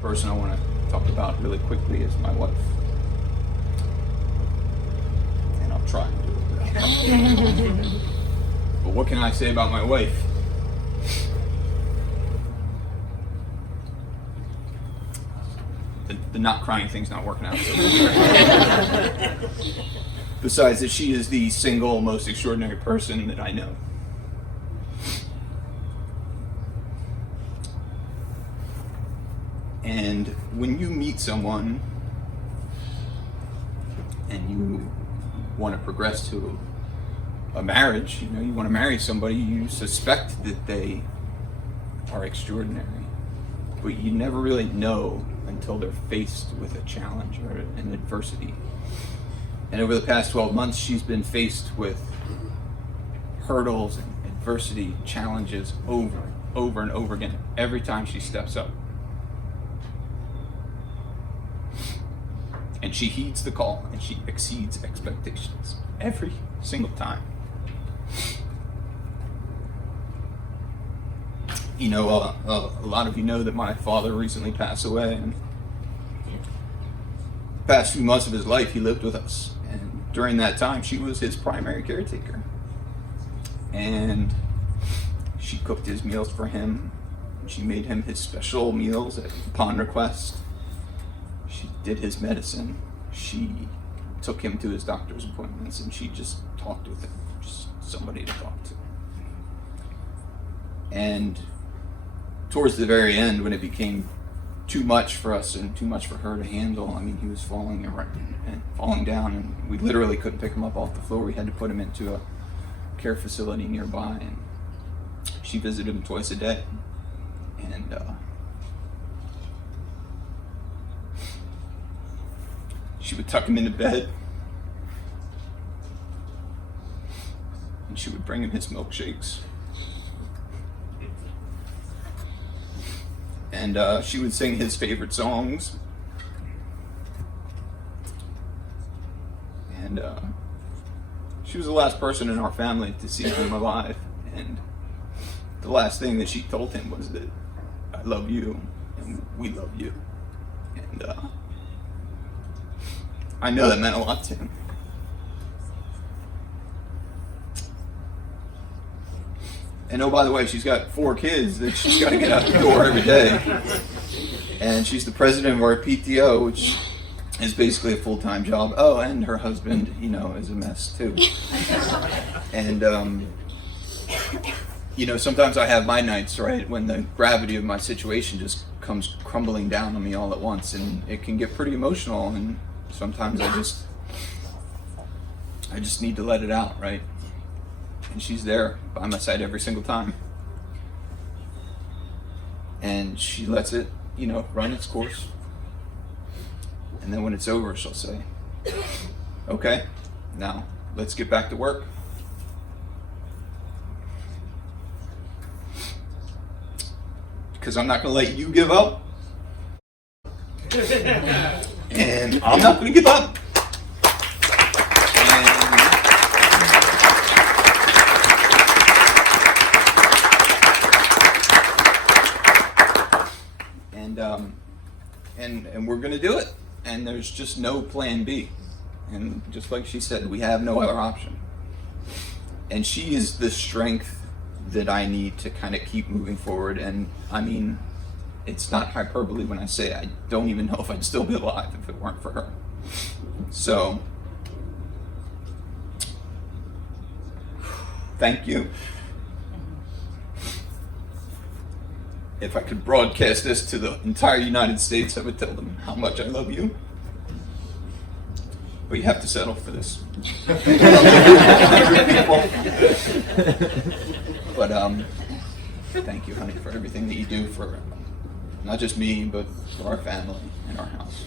person I want to talk about really quickly is my wife. And I'll try and do it. But what can I say about my wife? The not crying thing's not working out. Besides that, she is the single most extraordinary person that I know. And when you meet someone and you want to progress to a marriage, you want to marry somebody, you suspect that they are extraordinary, but you never really know until they're faced with a challenge or an adversity. And over the past 12 months, she's been faced with hurdles and adversity, challenges over and over again, every time she steps up. And she heeds the call and she exceeds expectations every single time. A lot of you know that my father recently passed away, and the past few months of his life he lived with us, and during that time she was his primary caretaker, and she cooked his meals for him. She made him his special meals upon request. She did his medicine. She took him to his doctor's appointments, and she just talked with him, just somebody to talk to. And towards the very end, when it became too much for us and too much for her to handle, he was falling down, and we literally couldn't pick him up off the floor. We had to put him into a care facility nearby, and she visited him twice a day. And she would tuck him into bed, and she would bring him his milkshakes. And she would sing his favorite songs. And she was the last person in our family to see him alive. And the last thing that she told him was that, "I love you, and we love you." And I know that meant a lot to him. And oh, by the way, she's got 4 kids that she's got to get out the door every day. And she's the president of our PTO, which is basically a full-time job. Oh, and her husband, is a mess too. And, sometimes I have my nights, right, when the gravity of my situation just comes crumbling down on me all at once, and it can get pretty emotional, and sometimes I just need to let it out, right? And she's there by my side every single time. And she lets it, run its course. And then when it's over, she'll say, "Okay, now let's get back to work." Because I'm not going to let you give up. And I'm not going to give up. And we're going to do it. And there's just no plan B. And just like she said, we have no other option. And she is the strength that I need to kind of keep moving forward. And it's not hyperbole when I say I don't even know if I'd still be alive if it weren't for her. So, thank you. If I could broadcast this to the entire United States, I would tell them how much I love you. But you have to settle for this. But thank you, honey, for everything that you do for not just me, but for our family and our house.